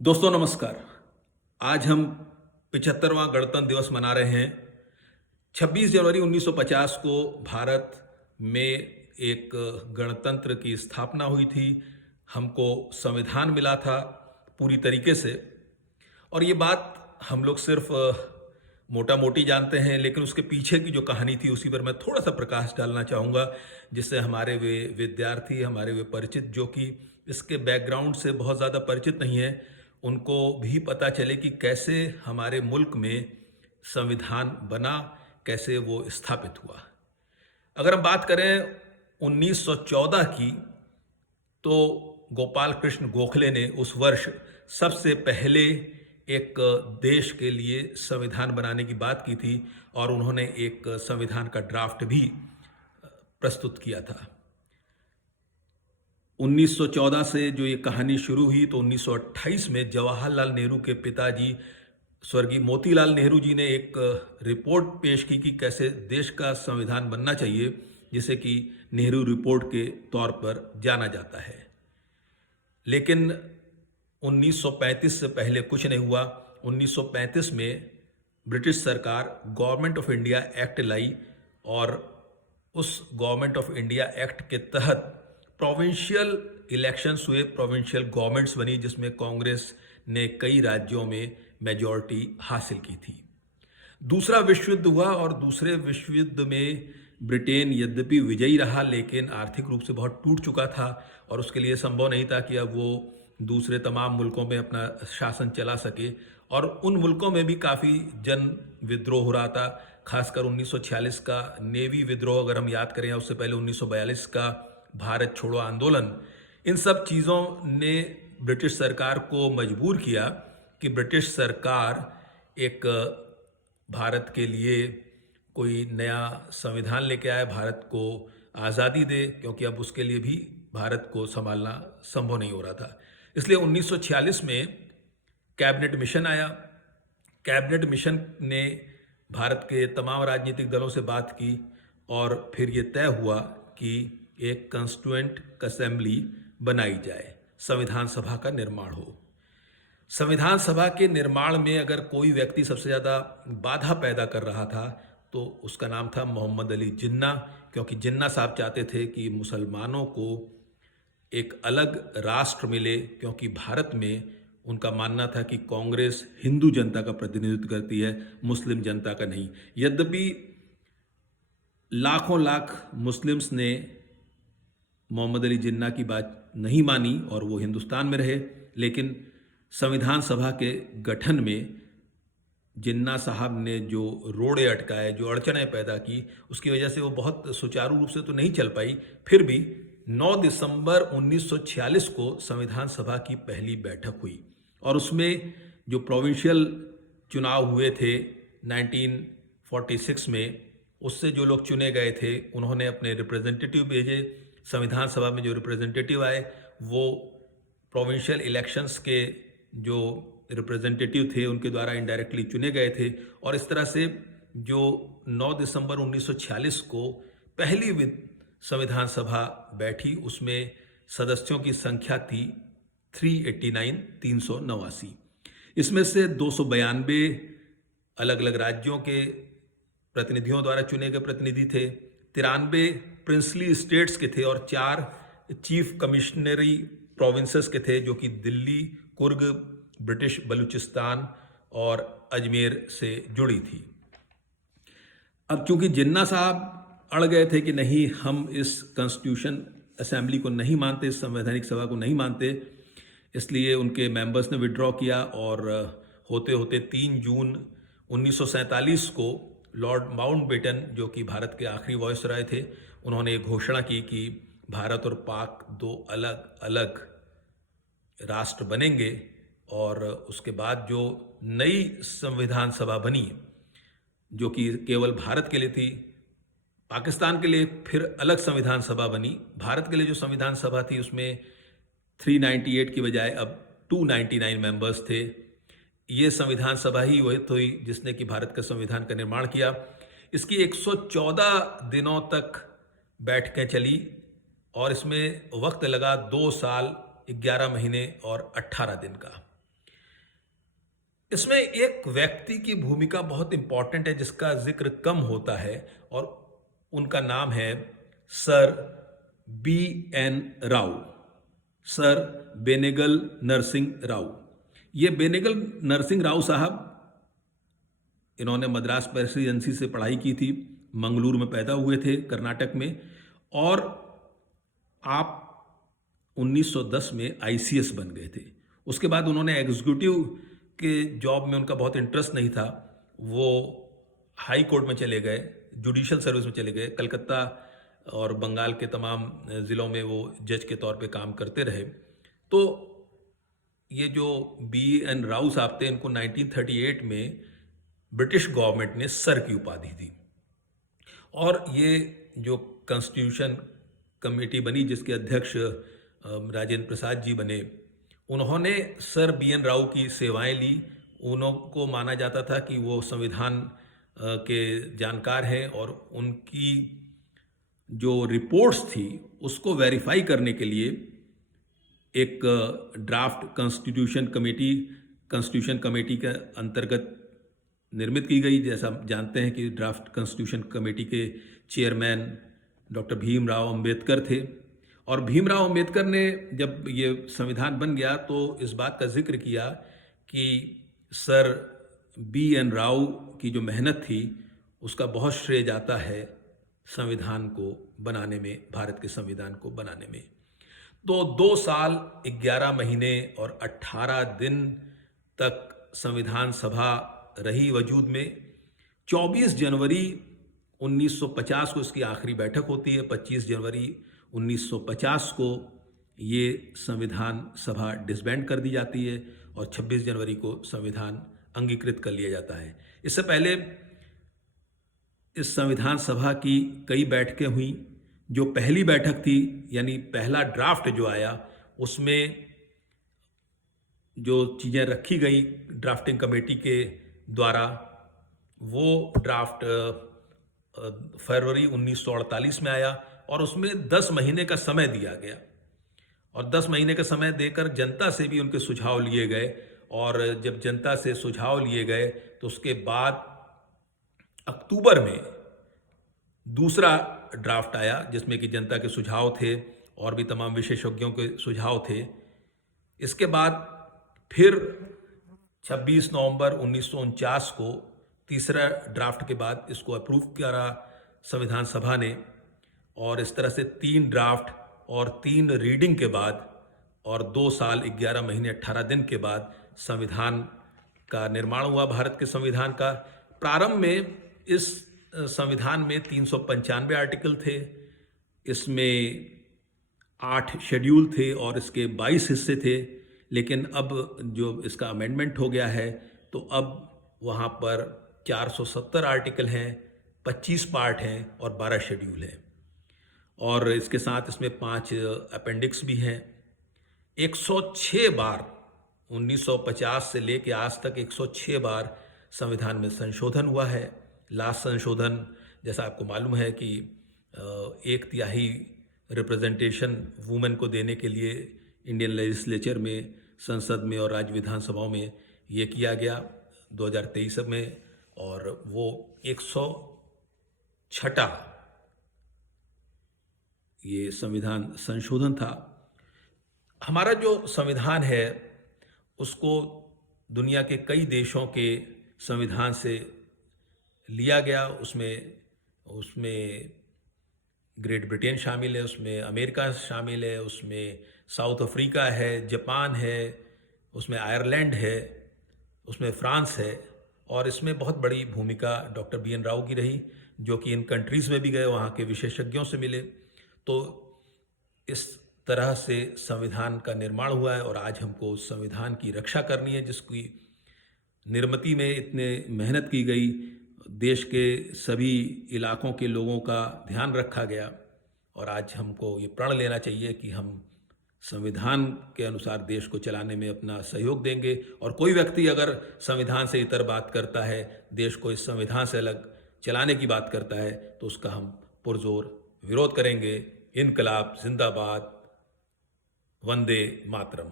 दोस्तों नमस्कार। आज हम 75वां गणतंत्र दिवस मना रहे हैं। 26 जनवरी 1950 को भारत में एक गणतंत्र की स्थापना हुई थी। हमको संविधान मिला था पूरी तरीके से। और ये बात हम लोग सिर्फ मोटा मोटी जानते हैं, लेकिन उसके पीछे की जो कहानी थी उसी पर मैं थोड़ा सा प्रकाश डालना चाहूँगा, जिससे हमारे वे विद्यार्थी, हमारे वे परिचित जो कि इसके बैकग्राउंड से बहुत ज़्यादा परिचित नहीं है, उनको भी पता चले कि कैसे हमारे मुल्क में संविधान बना, कैसे वो स्थापित हुआ। अगर हम बात करें 1914 की, तो गोपाल कृष्ण गोखले ने उस वर्ष सबसे पहले एक देश के लिए संविधान बनाने की बात की थी और उन्होंने एक संविधान का ड्राफ्ट भी प्रस्तुत किया था। 1914 से जो ये कहानी शुरू हुई, तो 1928 में जवाहरलाल नेहरू के पिताजी स्वर्गीय मोतीलाल नेहरू जी ने एक रिपोर्ट पेश की कि कैसे देश का संविधान बनना चाहिए, जिसे कि नेहरू रिपोर्ट के तौर पर जाना जाता है। लेकिन 1935 से पहले कुछ नहीं हुआ। 1935 में ब्रिटिश सरकार गवर्नमेंट ऑफ इंडिया एक्ट लाई और उस गवर्नमेंट ऑफ इंडिया एक्ट के तहत प्रोविंशियल इलेक्शंस हुए, प्रोविंशियल गवर्नमेंट्स बनी, जिसमें कांग्रेस ने कई राज्यों में मेजॉरिटी हासिल की थी। दूसरा विश्व युद्ध हुआ और दूसरे विश्व युद्ध में ब्रिटेन यद्यपि विजयी रहा, लेकिन आर्थिक रूप से बहुत टूट चुका था और उसके लिए संभव नहीं था कि अब वो दूसरे तमाम मुल्कों में अपना शासन चला सके। और उन मुल्कों में भी काफ़ी जन विद्रोह हो रहा था, खासकर 1946 का नेवी विद्रोह अगर हम याद करें, उससे पहले 1942 का भारत छोड़ो आंदोलन। इन सब चीज़ों ने ब्रिटिश सरकार को मजबूर किया कि ब्रिटिश सरकार एक भारत के लिए कोई नया संविधान लेके आए, भारत को आज़ादी दे, क्योंकि अब उसके लिए भी भारत को संभालना संभव नहीं हो रहा था। इसलिए 1946 में कैबिनेट मिशन आया। कैबिनेट मिशन ने भारत के तमाम राजनीतिक दलों से बात की और फिर ये तय हुआ कि एक कॉन्स्टिट्यूएंट असेंबली बनाई जाए, संविधान सभा का निर्माण हो। संविधान सभा के निर्माण में अगर कोई व्यक्ति सबसे ज़्यादा बाधा पैदा कर रहा था, तो उसका नाम था मोहम्मद अली जिन्ना, क्योंकि जिन्ना साहब चाहते थे कि मुसलमानों को एक अलग राष्ट्र मिले, क्योंकि भारत में उनका मानना था कि कांग्रेस हिंदू जनता का प्रतिनिधित्व करती है, मुस्लिम जनता का नहीं। यद्यपि लाखों लाख मुस्लिम्स ने मोहम्मद अली जिन्ना की बात नहीं मानी और वो हिंदुस्तान में रहे, लेकिन संविधान सभा के गठन में जिन्ना साहब ने जो रोड़े अटकाए, जो अड़चनें पैदा की, उसकी वजह से वो बहुत सुचारू रूप से तो नहीं चल पाई। फिर भी 9 दिसंबर 1946 को संविधान सभा की पहली बैठक हुई और उसमें जो प्रोविंशियल चुनाव हुए थे 1946 में, उससे जो लोग चुने गए थे उन्होंने अपने रिप्रेजेंटेटिव भेजे। संविधान सभा में जो रिप्रेजेंटेटिव आए वो प्रोविंशियल इलेक्शंस के जो रिप्रेजेंटेटिव थे उनके द्वारा इनडायरेक्टली चुने गए थे। और इस तरह से जो 9 दिसंबर 1946 को पहली संविधान सभा बैठी, उसमें सदस्यों की संख्या थी 389। इसमें से 292 अलग अलग राज्यों के प्रतिनिधियों द्वारा चुने गए प्रतिनिधि थे, 93 प्रिंसली स्टेट्स के थे और 4 चीफ कमिश्नरी प्रोविंसेस के थे, जो कि दिल्ली, कुर्ग, ब्रिटिश बलूचिस्तान और अजमेर से जुड़ी थी। अब चूंकि जिन्ना साहब अड़ गए थे कि नहीं, हम इस कॉन्स्टिट्यूशन असेंबली को नहीं मानते, इस संवैधानिक सभा को नहीं मानते, इसलिए उनके मेंबर्स ने विड्रॉ किया और होते होते 3 जून 1947 को लॉर्ड माउंटबेटन, जो कि भारत के आखिरी वायसराय थे, उन्होंने एक घोषणा की कि भारत और पाक 2 अलग अलग राष्ट्र बनेंगे। और उसके बाद जो नई संविधान सभा बनी, जो कि केवल भारत के लिए थी, पाकिस्तान के लिए फिर अलग संविधान सभा बनी। भारत के लिए जो संविधान सभा थी उसमें 398 की बजाय अब 299 मेंबर्स थे। ये संविधान सभा ही वही थी जिसने कि भारत के संविधान का निर्माण किया। इसकी 114 दिनों तक बैठकें चली और इसमें वक्त लगा 2 साल 11 महीने और 18 दिन का। इसमें एक व्यक्ति की भूमिका बहुत इंपॉर्टेंट है जिसका जिक्र कम होता है, और उनका नाम है sir B N Rao, sir Benegal Narasimha Rao. ये बेनेगल नरसिंह राव साहब, इन्होंने मद्रास प्रेसिडेंसी से पढ़ाई की थी, मंगलूरु में पैदा हुए थे कर्नाटक में, और आप 1910 में आईसीएस बन गए थे। उसके बाद उन्होंने एग्जीक्यूटिव के जॉब में उनका बहुत इंटरेस्ट नहीं था, वो हाई कोर्ट में चले गए, जुडिशल सर्विस में चले गए, कलकत्ता और बंगाल के तमाम ज़िलों में वो जज के तौर पे काम करते रहे। तो ये जो बी एन राव साहब थे, इनको 1938 में ब्रिटिश गवर्नमेंट ने सर की उपाधि दी, और ये जो कॉन्स्टिट्यूशन कमेटी बनी जिसके अध्यक्ष राजेंद्र प्रसाद जी बने, उन्होंने सर बी एन राव की सेवाएं ली। उनको माना जाता था कि वो संविधान के जानकार हैं, और उनकी जो रिपोर्ट्स थी उसको वेरीफाई करने के लिए एक ड्राफ्ट कॉन्स्टिट्यूशन कमेटी के अंतर्गत निर्मित की गई। जैसा जानते हैं कि ड्राफ्ट कॉन्स्टिट्यूशन कमेटी के चेयरमैन डॉक्टर भीमराव अंबेडकर थे, और भीमराव अंबेडकर ने जब ये संविधान बन गया तो इस बात का जिक्र किया कि सर बी एन राव की जो मेहनत थी उसका बहुत श्रेय जाता है संविधान को बनाने में, भारत के संविधान को बनाने में। तो 2 साल 11 महीने और 18 दिन तक संविधान सभा रही वजूद में। 24 जनवरी 1950 को इसकी आखिरी बैठक होती है। 25 जनवरी 1950 को ये संविधान सभा डिसबैंड कर दी जाती है, और 26 जनवरी को संविधान अंगीकृत कर लिया जाता है। इससे पहले इस संविधान सभा की कई बैठकें हुई। जो पहली बैठक थी, यानी पहला ड्राफ्ट जो आया, उसमें जो चीज़ें रखी गई ड्राफ्टिंग कमेटी के द्वारा, वो ड्राफ्ट फरवरी 1948 में आया, और उसमें 10 महीने का समय दिया गया, और 10 महीने का समय देकर जनता से भी उनके सुझाव लिए गए। और जब जनता से सुझाव लिए गए तो उसके बाद अक्टूबर में दूसरा ड्राफ्ट आया, जिसमें कि जनता के सुझाव थे और भी तमाम विशेषज्ञों के सुझाव थे। इसके बाद फिर 26 नवंबर 1949 को तीसरा ड्राफ्ट के बाद इसको अप्रूव करा संविधान सभा ने, और इस तरह से 3 ड्राफ्ट और 3 रीडिंग के बाद और 2 साल 11 महीने 18 दिन के बाद संविधान का निर्माण हुआ, भारत के संविधान का। प्रारंभ में इस संविधान में 395 आर्टिकल थे, इसमें 8 शेड्यूल थे और इसके 22 हिस्से थे। लेकिन अब जो इसका अमेंडमेंट हो गया है, तो अब वहाँ पर 470 आर्टिकल हैं, 25 पार्ट हैं और 12 शेड्यूल हैं, और इसके साथ इसमें 5 अपेंडिक्स भी हैं। 106 बार 1950 से लेके आज तक 106 बार संविधान में संशोधन हुआ है। लास्ट संशोधन, जैसा आपको मालूम है कि 1/3 रिप्रेजेंटेशन वुमेन को देने के लिए इंडियन लेजिस्लेचर में, संसद में और राज्य विधानसभाओं में ये किया गया 2023 में, और वो 106 ये संविधान संशोधन था। हमारा जो संविधान है उसको दुनिया के कई देशों के संविधान से लिया गया। उसमें ग्रेट ब्रिटेन शामिल है, उसमें अमेरिका शामिल है, उसमें साउथ अफ्रीका है, जापान है, उसमें आयरलैंड है, उसमें फ्रांस है, और इसमें बहुत बड़ी भूमिका डॉक्टर बी एन राव की रही, जो कि इन कंट्रीज़ में भी गए, वहाँ के विशेषज्ञों से मिले। तो इस तरह से संविधान का निर्माण हुआ है, और आज हमको उस संविधान की रक्षा करनी है जिसकी निर्मिती में इतने मेहनत की गई, देश के सभी इलाकों के लोगों का ध्यान रखा गया, और आज हमको ये प्रण लेना चाहिए कि हम संविधान के अनुसार देश को चलाने में अपना सहयोग देंगे। और कोई व्यक्ति अगर संविधान से इतर बात करता है, देश को इस संविधान से अलग चलाने की बात करता है, तो उसका हम पुरजोर विरोध करेंगे। इनकलाब जिंदाबाद, वंदे मातरम।